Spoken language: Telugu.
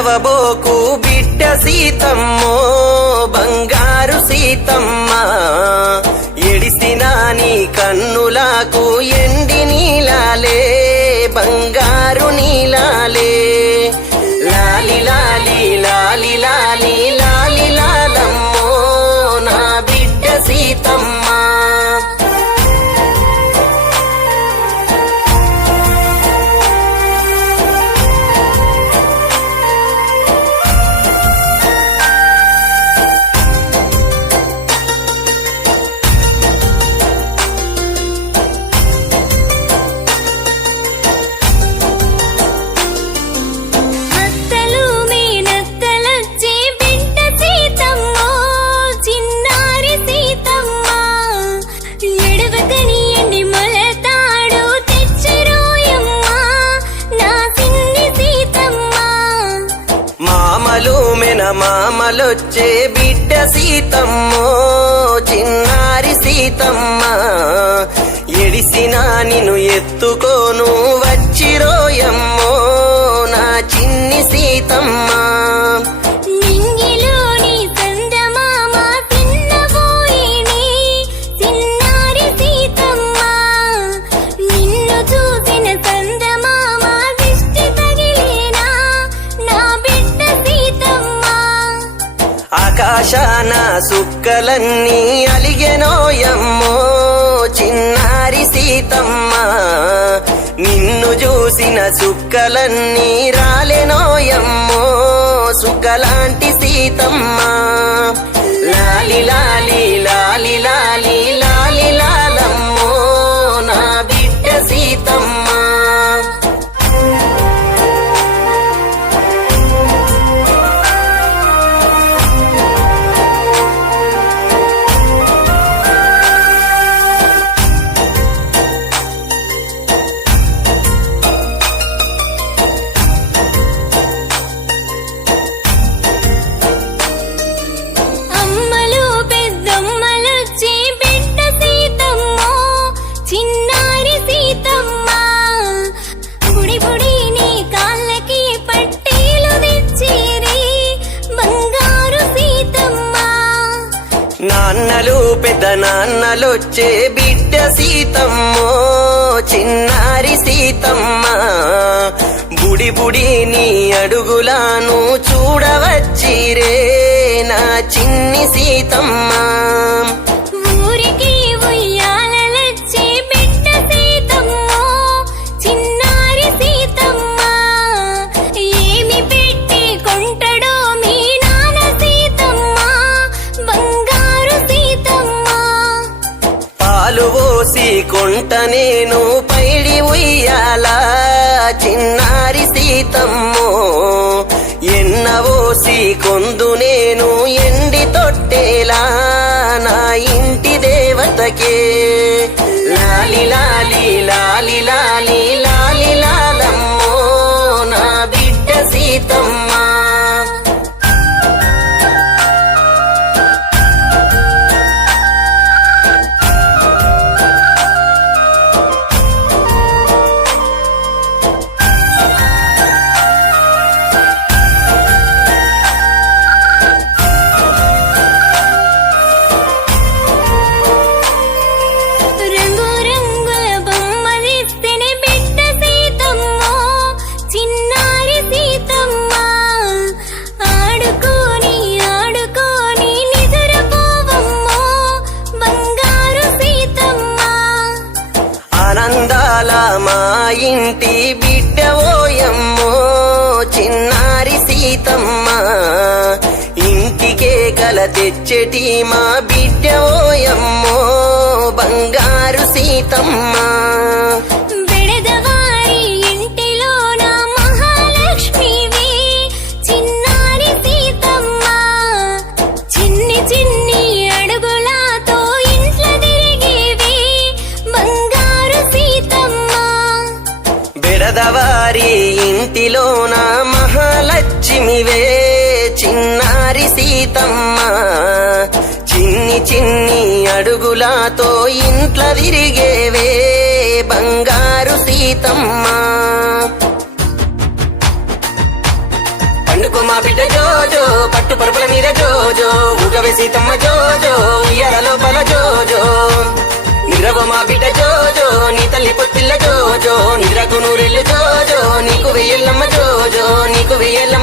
ఎడవబోకు బిడ్డ సీతమ్మో బంగారు సీతమ్మ, ఎడిసిన నీ కన్నులకు ఎండి నీలాలే బంగారు నీలాలే, లాలి లాలి లాలి లాలి లాలి లాలమ్మో నా బిడ్డ సీతమ్మ. మామలొచ్చే బిడ్డ సీతమ్మో చిన్నారి సీతమ్మ, ఎడిసిన నిన్ను ఎత్తుకోను వచ్చిరోయమ్మో నా చిన్ని సీతమ్మ. ఆకాశాన సుక్కలన్నీ అలిగెనోయమ్మో చిన్నారి సీతమ్మ, నిన్ను చూసిన సుక్కలన్నీ రాలెనోయమ్మో సుక్కలాంటి సీతమ్మ. లాలి లాలి లాలి లాలి లాలి లాలమ్మో నా బిడ్డ సీతమ్మ. నాన్నలు పెద్ద నాన్నలొచ్చే బిడ్డ సీతమ్మో చిన్నారి సీతమ్మ, బుడి బుడి నీ అడుగులాను చూడవచ్చిరే నా చిన్ని సీతమ్మ. కొంట నేను పైడి ఉయ్యాలా చిన్నారి సీతమ్మో, ఎన్నవోసి కొందు నేను ఎండి తొట్టేలా నా ఇంటి దేవతకే. లాలి లాలి లాలి లాలి లాలి లాలమ్మో నా బిడ్డ సీతమ్మ. మా ఇంటి బిడ్డవోయమ్మో చిన్నారి సీతమ్మ, ఇంటికే కల తెచ్చెటి మా బిడ్డవోయమ్మో బంగారు సీతమ్మ. పెదవారి ఇంటిలోన మహాలక్ష్మివే చిన్నారి సీతమ్మ, చిన్ని చిన్ని అడుగులాతో ఇంట్ల తిరిగేవే బంగారు సీతమ్మ. అందుకు మా బిడ్డ జోజో పట్టు పరుపుల మీద జోజో ఊగవే సీతమ్మ జోజో ఉయ్యాల లోపల జోజో నిద్రవో మా బిడ్డ జోజో నీ తల్లి పొత్తిల్ల జోజో నిద్రకు నూరెళ్ళు జోజో నీకు వెయ్యల్లమ్మ జోజో నీకు వెయ్యల్లమ్మ